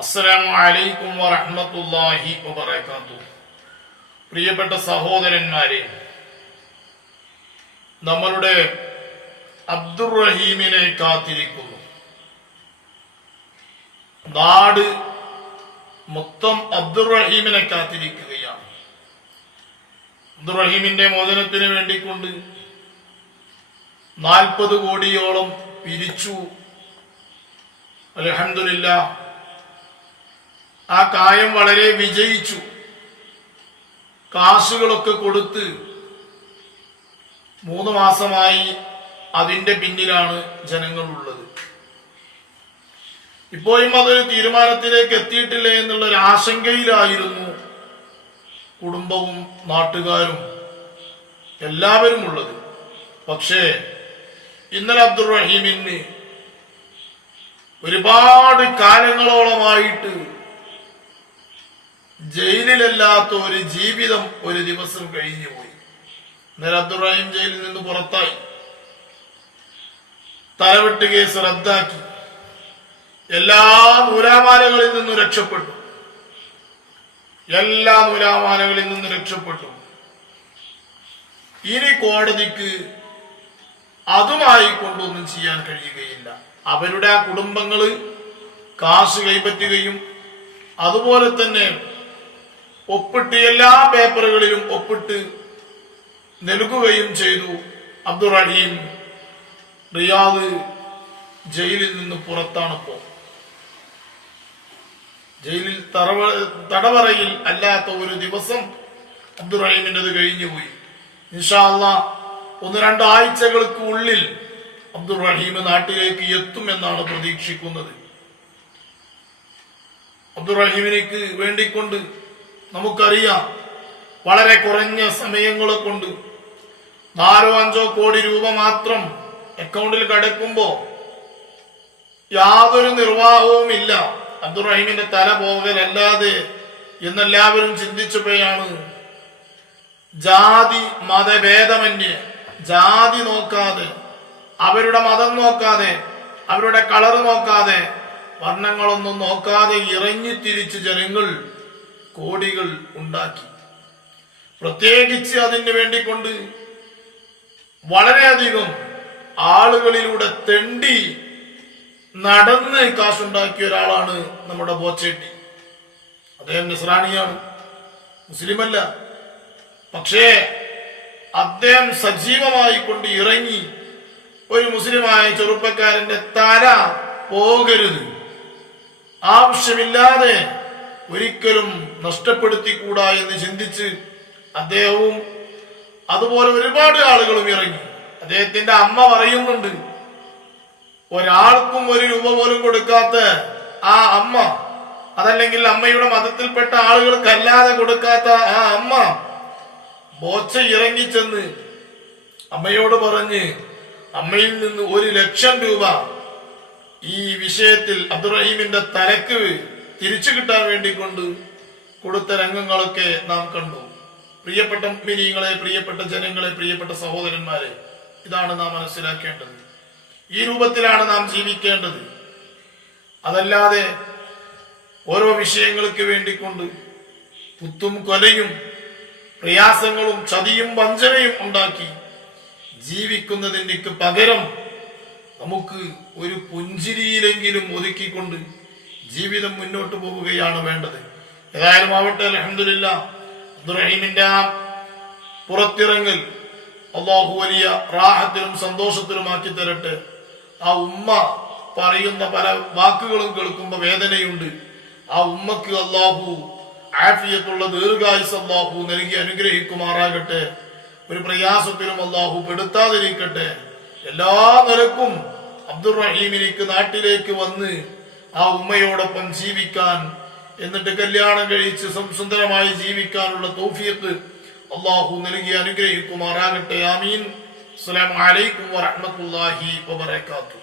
അസ്സലാമു അലൈക്കും വറഹ്മത്തുള്ളാഹി വബറകാതുഹു. പ്രിയപ്പെട്ട സഹോദരന്മാരെ, നമ്മളുടെ അബ്ദുറഹീമിനെ കാത്തിരിക്കുന്നു. നാട് മൊത്തം അബ്ദുറഹീമിനെ കാത്തിരിക്കുകയാണ്. അബ്ദുറഹീമിന്റെ മോചനത്തിന് വേണ്ടിക്കൊണ്ട് 40 കോടിയോളം പിരിച്ചു. അൽഹംദുലില്ലാഹ്, ആ കായം വളരെ വിജയിച്ചു. കാശുകളൊക്കെ കൊടുത്ത് 3 മാസമായി അതിന്റെ പിന്നിലാണ് ജനങ്ങളുള്ളത്. ഇപ്പോഴും അതൊരു തീരുമാനത്തിലേക്ക് എത്തിയിട്ടില്ല എന്നുള്ളൊരു ആശങ്കയിലായിരുന്നു കുടുംബവും നാട്ടുകാരും എല്ലാവരും ഉള്ളത്. പക്ഷേ ഇന്നലെ അബ്ദുറഹീമിന് ഒരുപാട് കാലങ്ങളോളമായിട്ട് ജയിലിലല്ലാത്ത ഒരു ജീവിതം ഒരു ദിവസം കഴിഞ്ഞുപോയി. ഇന്നലെ അബ്ദുറഹീം ജയിലിൽ നിന്ന് പുറത്തായി. തലവെട്ട് കേസ് റദ്ദാക്കി. എല്ലാ നൂലാമാലകളിൽ നിന്നും രക്ഷപ്പെട്ടു. എല്ലാ നൂലാമാലകളിൽ നിന്നും രക്ഷപ്പെട്ടു. ഇനി കോടതിക്ക് അതുമായി കൊണ്ടൊന്നും ചെയ്യാൻ കഴിയുകയില്ല. അവരുടെ ആ കുടുംബങ്ങള് കാശ് കൈപ്പറ്റുകയും അതുപോലെ തന്നെ ഒപ്പിട്ട് എല്ലാ പേപ്പറുകളിലും ഒപ്പിട്ട് നൽകുകയും ചെയ്തു. അബ്ദുറഹീം റിയാദ് ജയിലിൽ നിന്ന് പുറത്താണിപ്പോ. ജയിലിൽ തടവറയിൽ അല്ലാത്ത ഒരു ദിവസം അബ്ദുറഹീമിൻ്റെത് കഴിഞ്ഞുപോയി. ഇൻഷാ അല്ലാഹ് 1-2 ആഴ്ചകൾക്ക് ഉള്ളിൽ അബ്ദുറഹീം നാട്ടിലേക്ക് എത്തുമെന്നാണ് പ്രതീക്ഷിക്കുന്നത്. അബ്ദുറഹീമിലേക്ക് വേണ്ടിക്കൊണ്ട് നമുക്കറിയാം, വളരെ കുറഞ്ഞ സമയങ്ങളെ കൊണ്ട് 4-5 കോടി രൂപ മാത്രം അക്കൗണ്ടിൽ കിടക്കുമ്പോ യാതൊരു നിർവാഹവും ഇല്ല. അബ്ദുറഹീമിന്റെ തല പോകലല്ലാതെ എന്നെല്ലാവരും ചിന്തിച്ചപ്പോഴാണ് ജാതി മതഭേദമന്യേ, ജാതി നോക്കാതെ, അവരുടെ മതം നോക്കാതെ, അവരുടെ കളർ നോക്കാതെ, വർണ്ണങ്ങളൊന്നും നോക്കാതെ ഇറങ്ങി തിരിച്ച് ജനങ്ങൾ കോടികൾ ഉണ്ടാക്കി. പ്രത്യേകിച്ച് അതിന് വേണ്ടിക്കൊണ്ട് വളരെയധികം ആളുകളിലൂടെ തെണ്ടി നടന്ന് കാശുണ്ടാക്കിയ ഒരാളാണ് നമ്മുടെ ബോച്ചേട്ടി. അദ്ദേഹം നസ്രാണിയാണ്, മുസ്ലിമല്ല. പക്ഷേ അദ്ദേഹം സജീവമായി കൊണ്ട് ഇറങ്ങി ഒരു മുസ്ലിമായ ചെറുപ്പക്കാരന്റെ തല പോകരുത്, ആവശ്യമില്ലാതെ ഒരിക്കലും നഷ്ടപ്പെടുത്തിക്കൂടാ എന്ന് ചിന്തിച്ച് അദ്ദേഹവും അതുപോലെ ഒരുപാട് ആളുകളും ഇറങ്ങി. അദ്ദേഹത്തിന്റെ അമ്മ പറയുന്നുണ്ട്, ഒരാൾക്കും 1 രൂപ പോലും കൊടുക്കാത്ത ആ അമ്മ, അതല്ലെങ്കിൽ അമ്മയുടെ മതത്തിൽപ്പെട്ട ആളുകൾക്കല്ലാതെ കൊടുക്കാത്ത ആ അമ്മ ബോച്ച ഇറങ്ങിച്ചെന്ന് അമ്മയോട് പറഞ്ഞ് അമ്മയിൽ നിന്ന് 1 ലക്ഷം രൂപ ഈ വിഷയത്തിൽ അബ്ദുറഹീമിന്റെ തലക്ക് തിരിച്ചു കിട്ടാൻ വേണ്ടി കൊണ്ട് കൊടുത്ത രംഗങ്ങളൊക്കെ നാം കണ്ടു. പ്രിയപ്പെട്ട മുഅ്മിനീങ്ങളെ, പ്രിയപ്പെട്ട ജനങ്ങളെ, പ്രിയപ്പെട്ട സഹോദരന്മാരെ, ഇതാണ് നാം മനസ്സിലാക്കേണ്ടത്. ഈ രൂപത്തിലാണ് നാം ജീവിക്കേണ്ടത്. അതല്ലാതെ ഓരോ വിഷയങ്ങൾക്ക് വേണ്ടിക്കൊണ്ട് കുത്തും കൊലയും പ്രയാസങ്ങളും ചതിയും വഞ്ചനയും ഉണ്ടാക്കി ജീവിക്കുന്നതിന് പകരം നമുക്ക് ഒരു പുഞ്ചിരിയിലെങ്കിലും ഒതുക്കിക്കൊണ്ട് ജീവിതം മുന്നോട്ട് പോവുകയാണ് വേണ്ടത്. ഏതായാലും ആവട്ടെ, അൽഹംദുലില്ലാഹ്, അബ്ദുറഹീമിന്റെ ആ പുറത്തിറങ്ങൽ അല്ലാഹു വലിയ റാഹത്തിലും സന്തോഷത്തിലും ആക്കി തരട്ടെ. ആ ഉമ്മ പറയുന്ന പല വാക്കുകളും കേൾക്കുമ്പോൾ വേദനയുണ്ട്. ആ ഉമ്മക്ക് അല്ലാഹു ആഫിയത്തുള്ള ദീർഘായുസ് അല്ലാഹു നൽകി അനുഗ്രഹിക്കുമാറാകട്ടെ. ഒരു പ്രയാസത്തിലും അല്ലാഹു പെടുത്താതിരിക്കട്ടെ. എല്ലാ നിലക്കും അബ്ദുറഹീമിനിക്ക് നാട്ടിലേക്ക് വന്ന് ആ ഉമ്മയോടൊപ്പം ജീവിക്കാൻ, എന്നിട്ട് കല്യാണം കഴിച്ച് സുന്ദരമായി ജീവിക്കാനുള്ള തൗഫീഖ് അല്ലാഹു നൽകി അനുഗ്രഹിക്കുമാറാകട്ടെ. ആമീൻ. അസ്സലാമു അലൈക്കും വറഹ്മത്തുള്ളാഹി വബറകാതുഹു.